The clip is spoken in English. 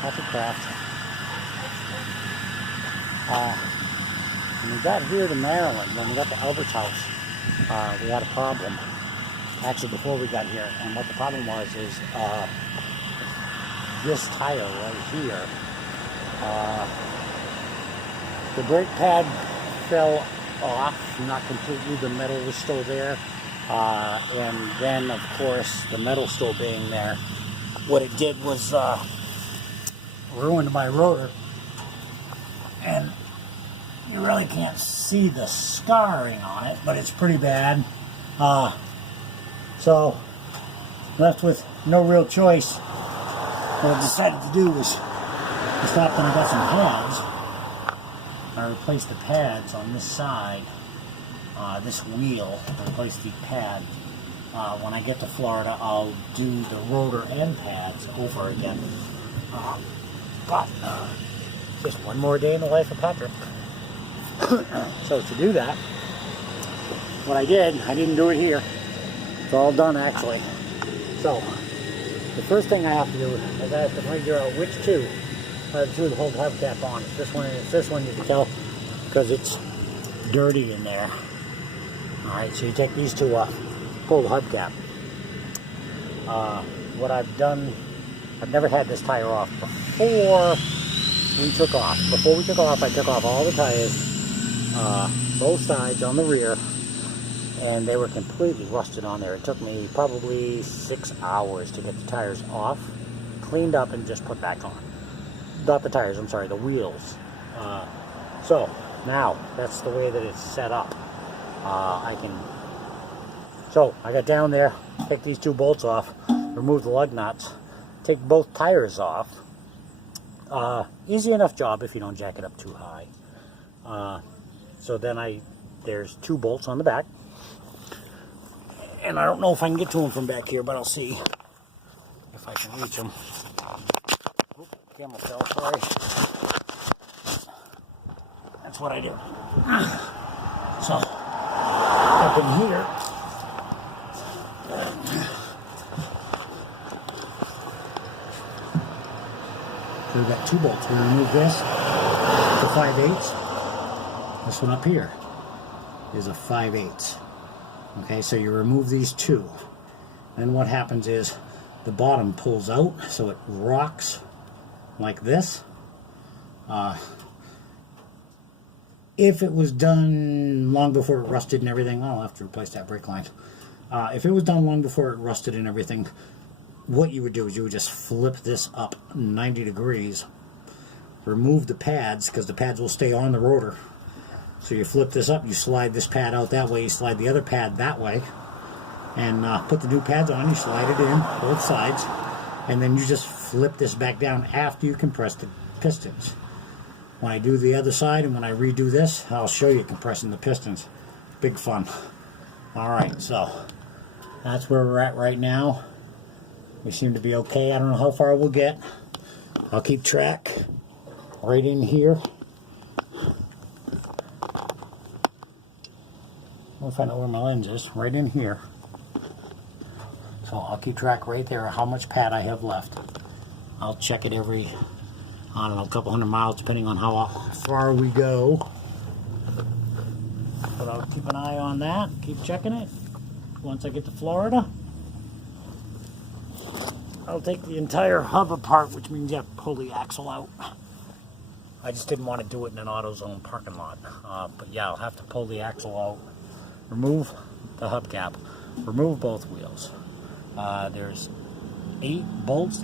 Patrick Deb. When we got here to Maryland, when we got to Albert's house, we had a problem. Actually, before we got here, and what the problem was is this tire right here. The brake pad fell off, not completely. The metal was still there, and then, of course, the metal still being there, what it did was ruined my rotor, and you really can't see the scarring on it, but it's pretty bad. So left with no real choice. What I decided to do was I stopped and I got some pads. I replaced the pads on this side, this wheel. I replaced the pad. When I get to Florida, I'll do the rotor and pads over again. But just one more day in the life of Patrick. So to do that, what I did, I didn't do it here. It's all done actually. So the first thing I have to do is I have to figure out which two are the two that hold the hubcap on. It's this one and it's this one, you can tell, because it's dirty in there. Alright, so you take these two off, pull the hubcap. What I've done, I've never had this tire off before we took off. Before we took off, I took off all the tires, both sides on the rear, and they were completely rusted on there. It took me probably 6 hours to get the tires off, cleaned up, and just put back on. Not the tires, I'm sorry, the wheels. So now that's the way that it's set up. So I got down there, take these two bolts off, remove the lug nuts, take both tires off. Easy enough job if you don't jack it up too high. So then there's two bolts on the back. And I don't know if I can get to them from back here, but I'll see if I can reach them. Oop, camel fell, sorry. That's what I did. So, up in here, so we've got two bolts. We remove this, the 5/8. This one up here is a 5/8. Okay, so you remove these two. Then what happens is the bottom pulls out, so it rocks like this. If it was done long before it rusted and everything, I'll have to replace that brake line. If it was done long before it rusted and everything, what you would do is you would just flip this up 90 degrees, remove the pads, because the pads will stay on the rotor. So you flip this up, you slide this pad out that way, you slide the other pad that way, and put the new pads on, you slide it in, both sides, and then you just flip this back down after you compress the pistons. When I do the other side and when I redo this, I'll show you compressing the pistons. Big fun. Alright, so that's where we're at right now. We seem to be okay. I don't know how far we'll get. I'll keep track right in here. I'll find out where my lens is. Right in here. So I'll keep track right there of how much pad I have left. I'll check it every, I don't know, a couple hundred miles, depending on how far we go. But I'll keep an eye on that. Keep checking it. Once I get to Florida, I'll take the entire hub apart, which means you have to pull the axle out. I just didn't want to do it in an AutoZone parking lot. But yeah, I'll have to pull the axle out, remove the hubcap, remove both wheels. There's 8 bolts.